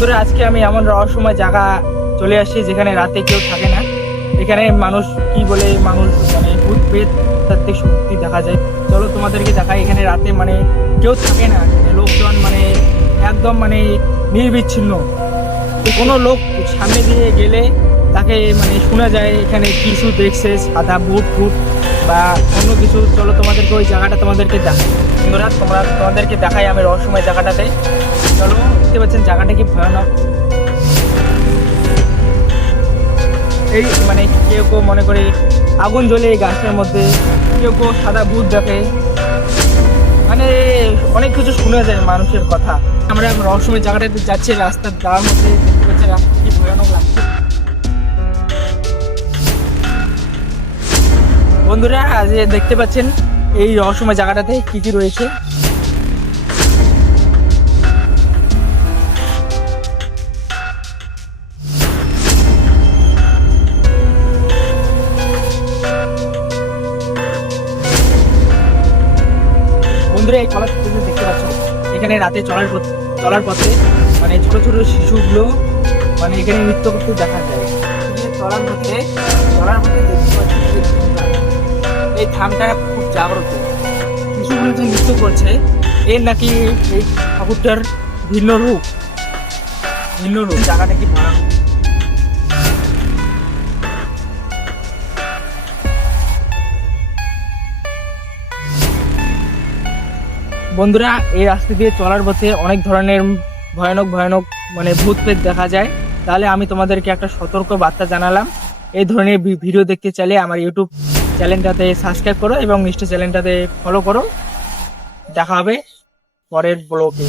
বন্ধুরা, আজকে আমি এমন রহস্যময় জায়গা চলে আসছি যেখানে রাতে কেউ থাকে না। এখানে মানুষ কি বলে, মানুষ মানে ভূত প্রেত তাত্ত্বিক শক্তি দেখা যায়। চলো তোমাদেরকে দেখাই। এখানে রাতে মানে কেউ থাকে না, এখানে লোকজন মানে একদম মানে নির্বিচ্ছিন্ন। কোনো লোক সামনে দিয়ে গেলে তাকে মানে শোনা যায় এখানে কিছু দেখছে, সাদা ভূত ভূত বা অন্য কিছু। চলো তোমাদেরকে ওই জায়গাটা তোমাদেরকে দেখাই। বন্ধুরা, তোমাদেরকে দেখাই আমি রহস্যময় জায়গাটাতে। চলো, দেখতে পাচ্ছেন জায়গাটা কি ভয়ানক। এই মানে কেউ কেউ মনে করে আগুন জ্বলে এই গাছের মধ্যে, কেউ কেউ সাদা ভূত দেখে, মানে অনেক কিছু শোনা যায় মানুষের কথা। আমরা রহস্যময় জায়গাটাতে যাচ্ছি, রাস্তার দাঁড়ার মধ্যে দেখতে পাচ্ছি রাস্তা কি ভয়ানক লাগছে। বন্ধুরা, আজ দেখতে পাচ্ছেন এই রহস্যময় জায়গাটাতে কি কি রয়েছে। বন্ধুরা, এই কলার দেখতে পাচ্ছ, এখানে রাতে চলার পথে মানে ছোট ছোট শিশুগুলো মানে এখানে নৃত্য করতে দেখা যায়। চলার পথে দেখতে পাচ্ছি এই থামটা খুব জাগ্রত। শিশুগুলো যে নৃত্য করছে, এর নাকি এই ঠাকুরটার ভিন্ন রূপ। জায়গাটা কি ভয়ানক। বন্ধুরা, এই রাস্তা দিয়ে চলার পথে অনেক ধরনের ভয়ানক ভয়ানক মানে ভূত প্রেত দেখা যায়। তাহলে আমি তোমাদেরকে একটা সতর্ক বার্তা জানালাম। এই ধরনের ভিডিও দেখতে চাইলে আমার ইউটিউব চ্যানেলটাতে সাবস্ক্রাইব করো এবং ইনস্টা চ্যানেলটাতে ফলো করো। দেখা হবে পরের ব্লগে।